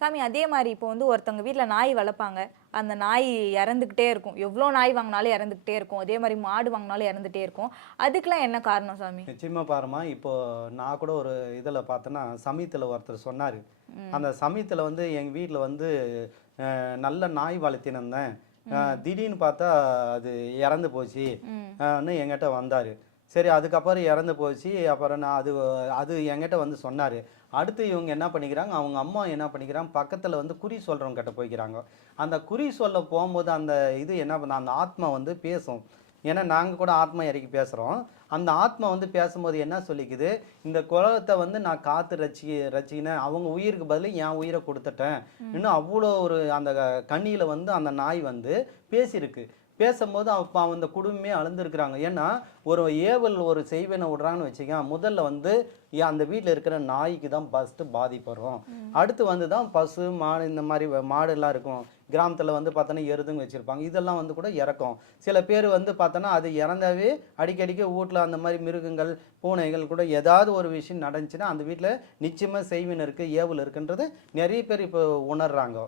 சாமி அதே மாதிரி இப்போ வந்து ஒருத்தவங்க வீட்டில் நாய் வளர்ப்பாங்க. அந்த நாய் இறந்துக்கிட்டே இருக்கும். எவ்வளோ நாய் வாங்கினாலும் இறந்துக்கிட்டே இருக்கும். அதே மாதிரி மாடு வாங்கினாலும் இறந்துட்டே இருக்கும். அதுக்கெல்லாம் என்ன காரணம் சாமி? நிச்சயமா பாருமா இப்போ நான் கூட ஒரு இதில் பார்த்தேன்னா சமயத்தில் ஒருத்தர் சொன்னார். அந்த சமயத்தில் வந்து எங்கள் வீட்டில் வந்து நல்ல நாய் வளர்த்தினிருந்தேன் அஹ், திடீர்னு பார்த்தா அது இறந்து போச்சு. என்கிட்ட வந்தார். சரி அதுக்கப்புறம் இறந்து போச்சு. அப்புறம் நான் அது அது என்கிட்ட வந்து சொன்னார். அடுத்து இவங்க என்ன பண்ணிக்கிறாங்க? அவங்க அம்மா என்ன பண்ணிக்கிறாங்க? பக்கத்தில் வந்து குறி சொல்கிறவங்க கிட்ட போய்க்கிறாங்க. அந்த குறி சொல்ல போகும்போது அந்த இது என்ன பண்ண அந்த ஆத்மா வந்து பேசும். ஏன்னா நாங்கள் கூட ஆத்மா இறக்கி பேசுகிறோம் அந்த ஆத்மா வந்து பேசும்போது என்ன சொல்லிக்குது? இந்த குலத்தை வந்து நான் காத்து ரச்சி ரச்சினேன் அவங்க உயிருக்கு பதில் என் உயிரை கொடுத்துட்டேன். இன்னும் அவ்வளோ ஒரு அந்த கண்ணியில் வந்து அந்த நாய் வந்து பேசியிருக்கு. பேசும்போது அப்போ அந்த குடும்பமே அழுந்துருக்குறாங்க ஏன்னா ஒரு ஏவல் ஒரு செய்வனை விடுறாங்கன்னு வச்சுக்க முதல்ல வந்து அந்த வீட்டில் இருக்கிற நாய்க்கு தான் ஃபஸ்ட்டு பாதிப்பு வரும். அடுத்து வந்து தான் பசு மாடு இந்த மாதிரி மாடுலாம் இருக்கும். கிராமத்தில் வந்து பார்த்தோன்னா எருதுங்க வச்சுருப்பாங்க. இதெல்லாம் வந்து கூட இறக்கும். சில பேர் வந்து பார்த்தோன்னா அது இறந்தாவே அடிக்கடிக்கு வீட்டில் அந்த மாதிரி மிருகங்கள் பூனைகள் கூட ஏதாவது ஒரு விஷயம் நடந்துச்சுன்னா அந்த வீட்டில் நிச்சயமாக செய்வினை இருக்குது ஏவல் இருக்குன்றது நிறைய பேர் இப்போ உணர்றாங்க.